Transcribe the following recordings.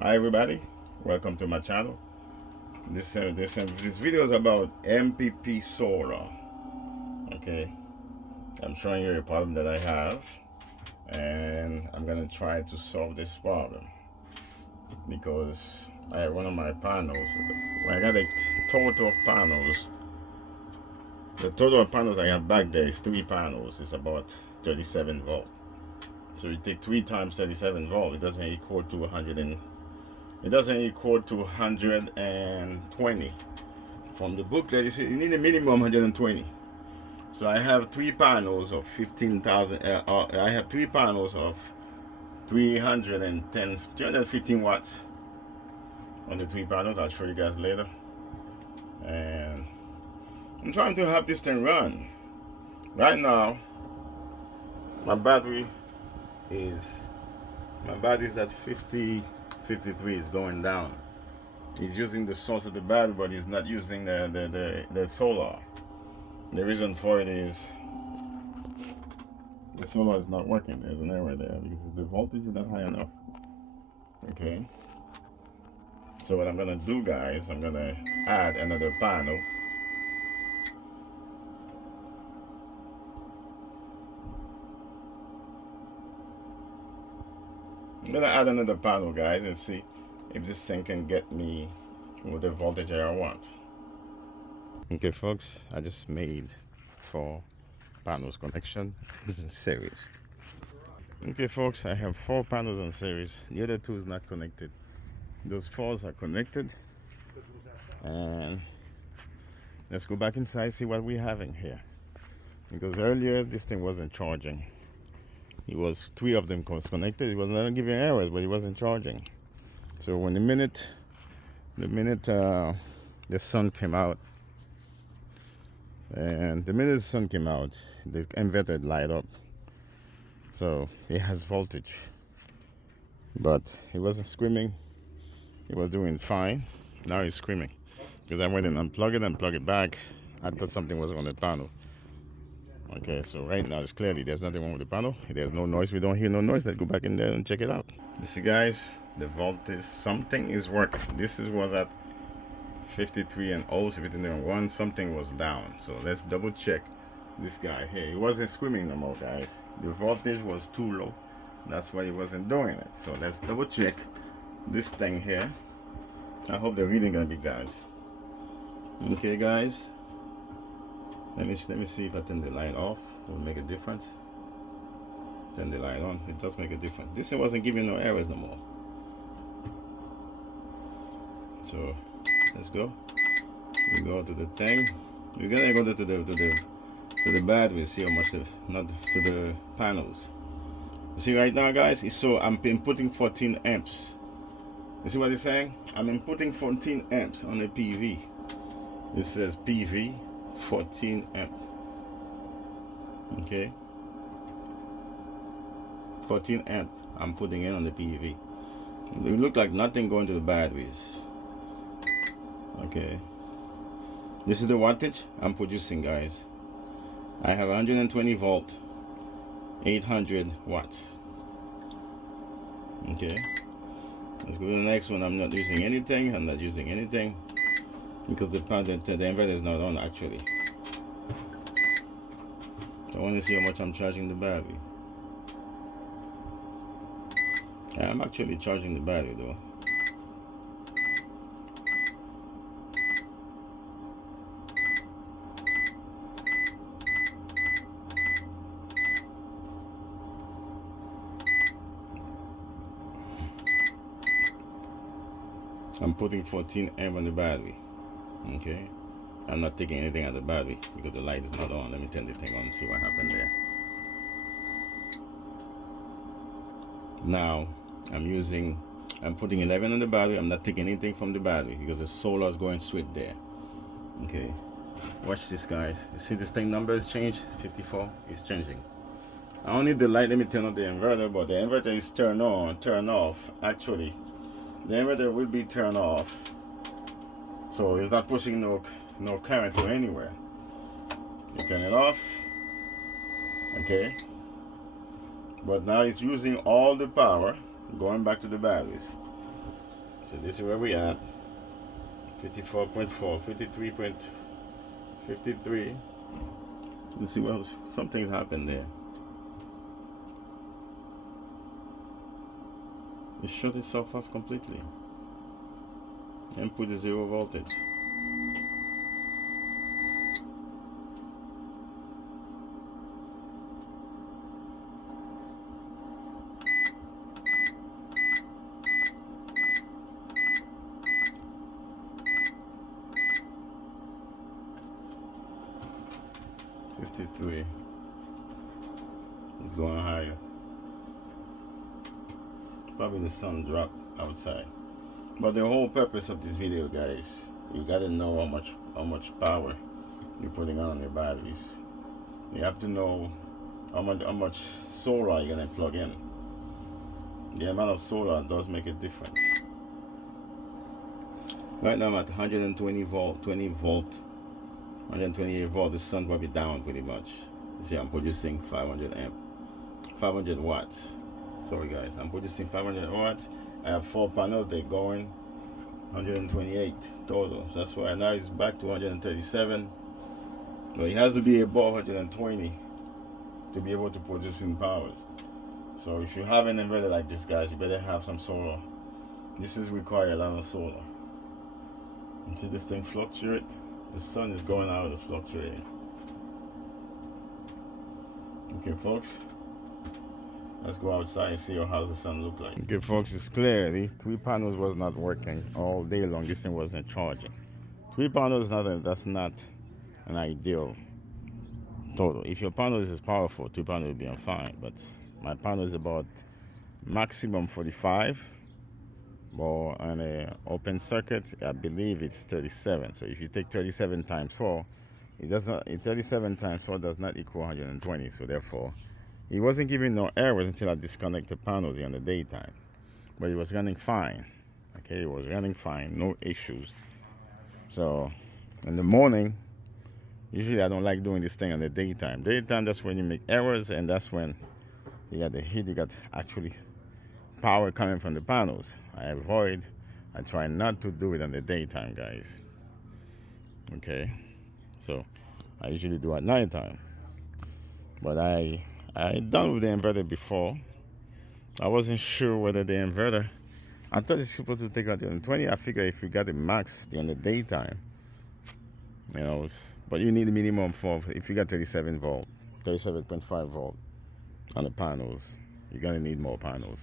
Hi everybody, welcome to my channel. This video is about MPP solar. Okay, I'm showing you a problem that I have, and I'm gonna try to solve this problem because I have one of my panels. I got a total of panels. The total of panels I have back there is 3 panels. It's about 37 volt. So you take 3 times 37 volt. It doesn't equal to 100 and it doesn't equal to 120. From the booklet, you need a minimum 120. So I have 3 panels of 15,000. I have 3 panels of 315 watts on the 3 panels. I'll show you guys later. And I'm trying to have this thing run. Right now, my battery is at 53 is going down. He's using the source of the battery, but he's not using the solar. The reason for it is the solar is not working. There's an error there because the voltage is not high enough. Okay. So what I'm gonna do, guys, I'm gonna add another panel. I'm gonna add another panel, guys, and see if this thing can get me with the voltage I want. Okay, folks, I just made 4 panels connection in series. Okay, folks, I have 4 panels in series. The other 2 is not connected. Those 4s are connected, and let's go back inside, see what we're having here. Because earlier this thing wasn't charging. It was 3 of them was connected. It was not giving errors, but it wasn't charging. So when the minute the sun came out, and the minute the sun came out, the inverter light up. So it has voltage, but it wasn't screaming. It was doing fine. Now it's screaming because I went and unplugged it and plug it back. I thought something was on the panel. Okay, so right now it's clearly there's nothing wrong with the panel. There's no noise. We don't hear no noise. Let's go back in there and check it out. You see, guys, the voltage, something is working. Was at 53 and also 53 and 1. Something was down. So let's double check this guy here. It wasn't screaming no more, guys. The voltage was too low. That's why it wasn't doing it. So let's double check this thing here. I hope the reading gonna be good. Okay, guys. Let me see if I turn the light off. Will make a difference. Turn the light on. It does make a difference. This thing wasn't giving no errors no more. So let's go. We go to the thing. We're gonna go to the battery. See how much not to the panels. You see right now, guys. So I'm inputting 14 amps. You see what it's saying? I'm inputting 14 amps on the PV. It says PV 14 amp. Okay. 14 amp I'm putting in on the PV. It look like nothing going to the batteries. Okay. This is the wattage I'm producing, guys. I have 120 volt, 800 watts. Okay. Let's go to the next one. I'm not using anything. Because the inverter is not on actually. I want to see how much I'm charging the battery. I'm actually charging the battery though. I'm putting 14 amp on the battery. Okay. I'm not taking anything out of the battery because the light is not on. Let me turn the thing on and see what happened there. Now I'm putting 11 on the battery. I'm not taking anything from the battery because the solar is going straight there. Okay. Watch this, guys. You see this thing number has changed? 54. It's changing. I don't need the light. Let me turn on the inverter, but the inverter is turn off. Actually, the inverter will be turned off. So it's not pushing no current to anywhere. You turn it off. Okay. But now it's using all the power going back to the batteries. So this is where we at. 54.4, 53.53. Let's see what else. Something happened there. It shut itself off completely and put the 0 voltage. $53. It's going higher. Probably the sun dropped outside. But the whole purpose of this video, guys, you gotta know how much power you're putting on your batteries. You have to know how much solar you're gonna plug in. The amount of solar does make a difference. Right now I'm at 120 volt, 128 volt. The sun probably down pretty much. You see, I'm producing 500 watts. Sorry guys, I'm producing 500 watts. I have 4 panels. They're going 128 total. So that's why now it's back to 137. But it has to be above 120 to be able to produce in powers. So if you have an inverter like this, guys, you better have some solar. This is require a lot of solar. You see this thing fluctuate? The sun is going out, it's fluctuating. Okay, folks. Let's go outside and see how the sun look like. Okay, folks, it's clear. The 3 panels was not working all day long. This thing wasn't charging. 3 panels, that's not an ideal total. If your panels is powerful, 2 panels will be on fine. But my panel is about maximum 45. Or on an open circuit, I believe it's 37. So if you take 37 times 4, it does not. 37 times 4 does not equal 120. So therefore, it wasn't giving no errors until I disconnect the panel during the daytime. But it was running fine. Okay, it was running fine, no issues. So in the morning, usually I don't like doing this thing in the daytime. Daytime, that's when you make errors, and that's when you got the heat. You got actually power coming from the panels. I try not to do it in the daytime, guys. Okay, so I usually do at nighttime. But I done with the inverter before. I wasn't sure whether the inverter, I thought it's supposed to take 120. I figure if you got the max during the daytime, you know, but you need a minimum for, if you got 37 volt, 37.5 volt on the panels, you're gonna need more panels.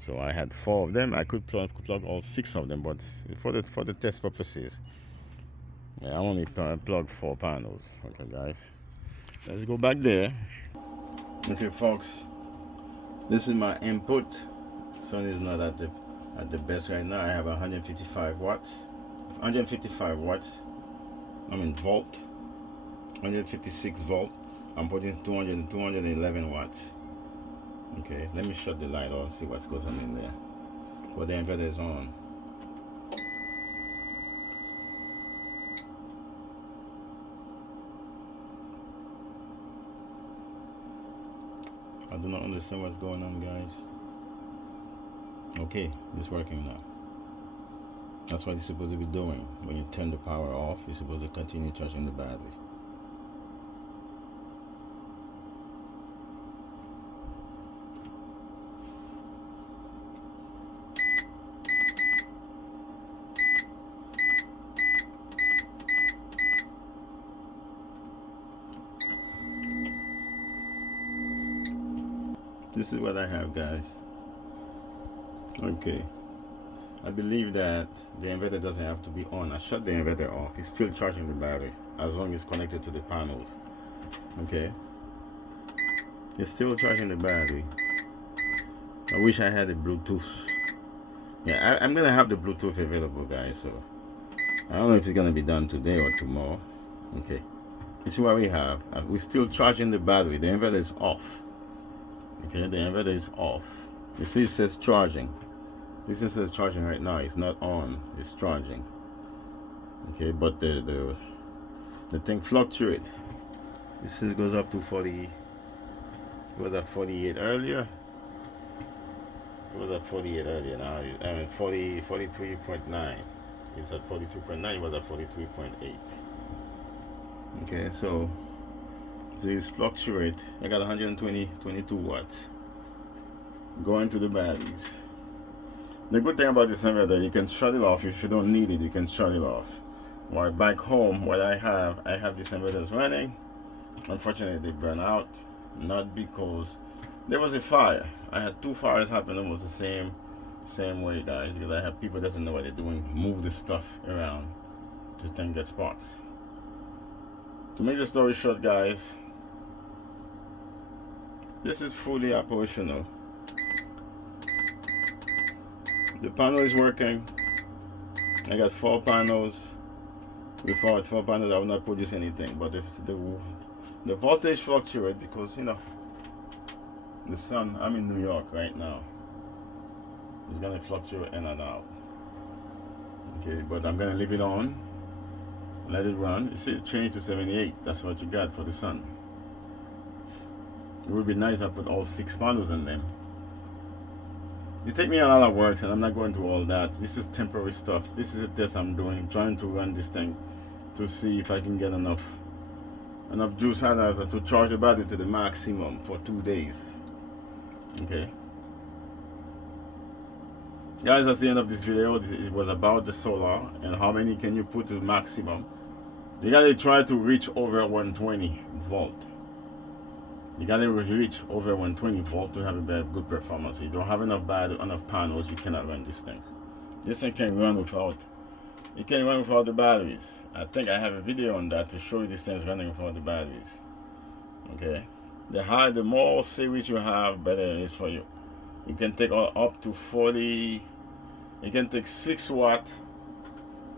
So I had 4 of them. I could plug all 6 of them, but for the test purposes, yeah, I only plug 4 panels. Okay, guys, let's go back there. Okay, folks, this is my input. Sun is not at the best right now. I have 155 watts. 155 watts. I mean volt. 156 volt. I'm putting 211 watts. Okay, let me shut the light off, see what goes on in there. But the inverter is on. I do not understand what's going on, guys. Okay, it's working now. That's what you're supposed to be doing. When you turn the power off, you're supposed to continue charging the battery. This is what I have, guys. Okay, I believe that the inverter doesn't have to be on. I shut the inverter off. It's still charging the battery as long as it's connected to the panels. Okay, it's still charging the battery. I wish I had a Bluetooth. Yeah, I'm gonna have the Bluetooth available, guys. So I don't know if it's gonna be done today or tomorrow. Okay, this is what we have. We're still charging the battery. The inverter is off. Okay, the inverter is off. You see, it says charging. This is says charging right now. It's not on. It's charging. Okay, but the thing fluctuates. This goes up to 40. It was at 48 earlier. It was at 48 earlier. Now I'm at think 43.9. It's at 42.9. It was at 43.8. Okay, so it's fluctuate. I got 22 watts going to the batteries. The good thing about this inverter, you can shut it off. If you don't need it, you can shut it off. While back home, what I have this inverters running. Unfortunately, they burn out. Not because there was a fire. I had 2 fires happen almost the same way, guys. Because I have people that doesn't know what they're doing, move the stuff around to then get sparks. To make the story short, guys, this is fully operational. The panel is working. I got 4 panels. Without 4 panels, I will not produce anything. But if the voltage fluctuates, because you know the sun, I'm in New York right now, it's gonna fluctuate in and out. Okay, but I'm gonna leave it on, let it run. You see it changed to 78. That's what you got for the sun. It would be nice if I put all 6 panels in them. It take me a lot of work, and I'm not going through all that. This is temporary stuff. This is a test I'm doing, trying to run this thing to see if I can get enough juice out of it to charge the battery to the maximum for 2 days. Okay, guys, that's the end of this video. It was about the solar and how many can you put to maximum. You gotta try to reach over 120 volt. You gotta reach over 120 volt to have a very good performance. If you don't have enough panels, you cannot run these things. This thing can run without. It can run without the batteries. I think I have a video on that to show you these things running without the batteries. Okay, the more series you have, better it is for you. You can take up to 40. You can take 6 watt.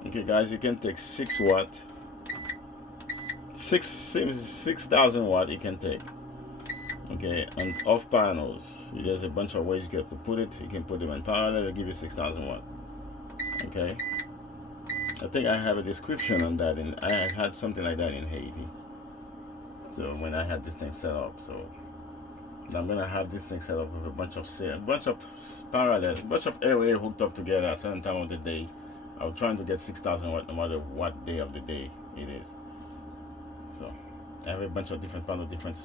Okay, guys, you can take 6 watt. 6,000 watt. You can take. Okay, and off panels, there's a bunch of ways you have to put it. You can put them in parallel, it'll give you 6,000 watt. Okay, I think I have a description on that, and I had something like that in Haiti. So when I had this thing set up, so I'm gonna have this thing set up with a bunch of parallel, a bunch of array hooked up together at a certain time of the day. I'm trying to get 6,000 watt no matter what day of the day it is. So I have a bunch of different panels, different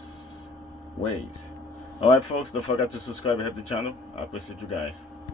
ways. Alright folks, don't forget to subscribe and help the channel. I appreciate you guys.